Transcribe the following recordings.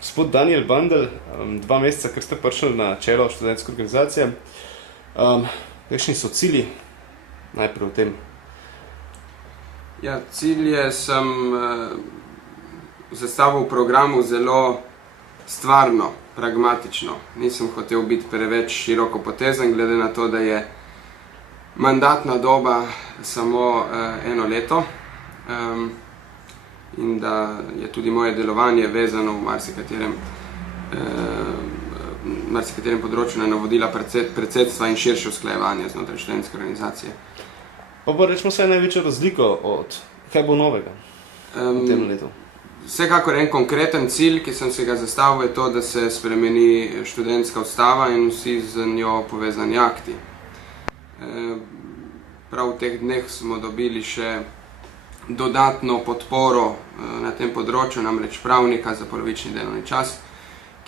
Gospod Daniel Bandel, 2 meseca, ker ste prišli na čelo študentske organizacije. Kakšni so cilji? Najprej o tem. Ja, cilje sem zastavil v programu zelo stvarno, pragmatično. Nisem hotel biti preveč širokopotezen, glede na to, da je mandatna doba samo 1 leto in da je tudi moje delovanje vezano v marsikaterem področju na navodila predsedstva in širše usklajevanje znotraj študentske organizacije. Pa rečemo vsaj največjo razliko od kaj bo novega v tem letu? Vsekakor en konkreten cilj, ki sem se ga zastavil, je to, da se spremeni študentska ustava in vsi z njo povezani akti. Prav v teh dneh smo dobili še dodatno podporo na tem področju, namreč pravnika za polovični delovni čas,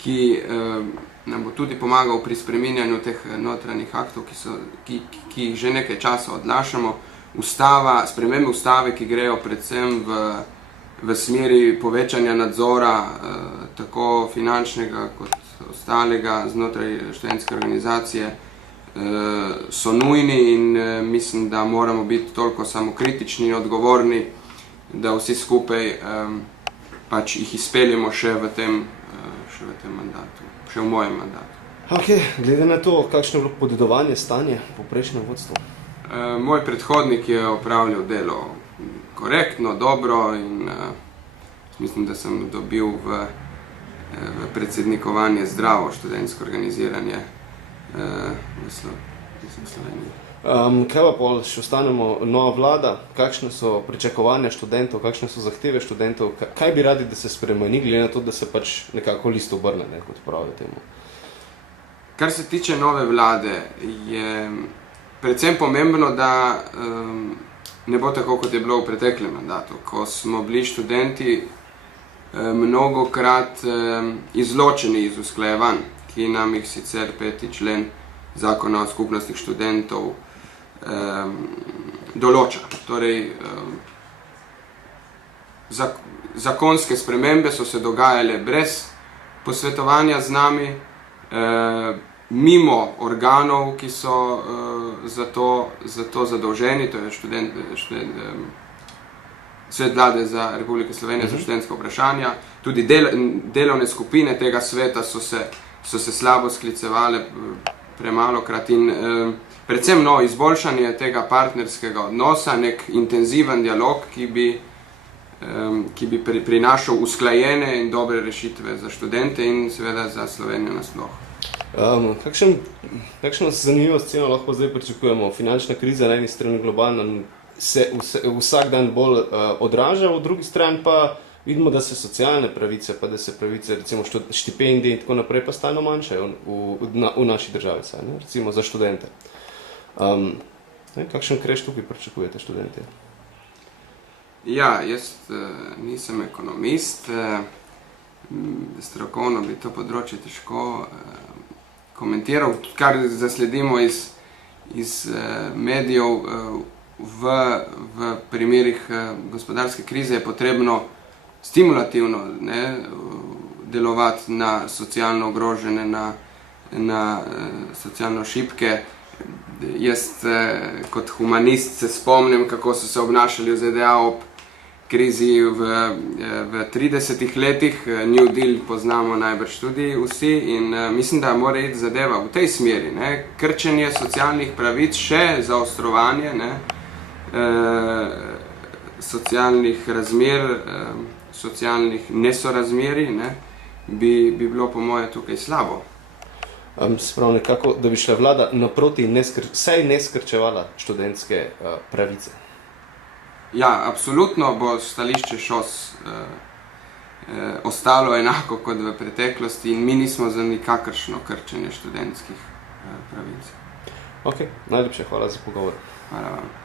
ki nam bo tudi pomagal pri spreminjanju teh notranjih aktov, ki jih že nekaj časa odlašamo. Spremembe ustave, ki grejo predvsem v smeri povečanja nadzora, tako finančnega kot ostalega znotraj študentske organizacije, so nujni in mislim, da moramo biti toliko samokritični in odgovorni, da vsi skupaj pač jih izpeljemo še v tem mandatu, še v mojem mandatu. Ok, glede na to, kakšno je bilo podedovanje stanje po prejšnjem vodstvu? Moj predhodnik je opravljal delo korektno, dobro in mislim, da sem dobil v predsednikovanje zdravo študentsko organiziranje v Sloveniji. Kaj pa pol, še ostanemo nova vlada, kakšne so pričakovanja študentov, kakšne so zahteve študentov, kaj bi radi, da se spremeni, glede na to, da se pač nekako list obrne, kot pravijo temu? Kar se tiče nove vlade, je predvsem pomembno, da ne bo tako, kot je bilo v preteklem mandatu, ko smo bili študenti mnogokrat izločeni iz usklajevanj, ki nam jih sicer 5. člen Zakona o skupnostih študentov določa. Torej, zakonske spremembe so se dogajale brez posvetovanja z nami, mimo organov, ki so za to zadolženi, to je Svet vlade za Republike Slovenije za študentska vprašanja. Tudi delovne skupine tega sveta so se slabo sklicevale premalokrat in predvsem izboljšanje tega partnerskega odnosa, nek intenziven dialog, ki bi prinašal usklajene in dobre rešitve za študente in seveda za Slovenijo nasploh. Kakšno zanimivo sceno lahko zdaj pričakujemo? Finančna kriza na eni strani globalna se vsak dan bolj odraža, v drugi strani pa vidimo, da se socialne pravice, pa da se pravice, recimo štipendije in tako naprej, pa stalno manjšajo v naši državi, recimo za študente. Kakšen kreš tukaj pričakujete študente? Ja, jaz nisem ekonomist, strokovno bi to področje težko komentiral. Kar zasledimo iz medijev, v primerih gospodarske krize je potrebno stimulativno delovati na socialno ogrožene, na socialno šibke. Jaz kot humanist se spomnim, kako so se obnašali v ZDA ob krizi v 30 letih. New Deal poznamo najbrž tudi vsi in mislim, da mora iti zadeva v tej smeri. Krčenje socialnih pravic, še zaostrovanje socialnih razmer, socialnih nesorazmerij, bi bilo po moje tukaj slabo. Sprav nekako, da bi šla vlada naproti saj ne skrčevala študentske pravice. Ja, absolutno bo stališče ŠOS ostalo enako kot v preteklosti in mi nismo za nikakršno krčenje študentskih pravic. Ok, najlepše hvala za pogovor. Hvala vam.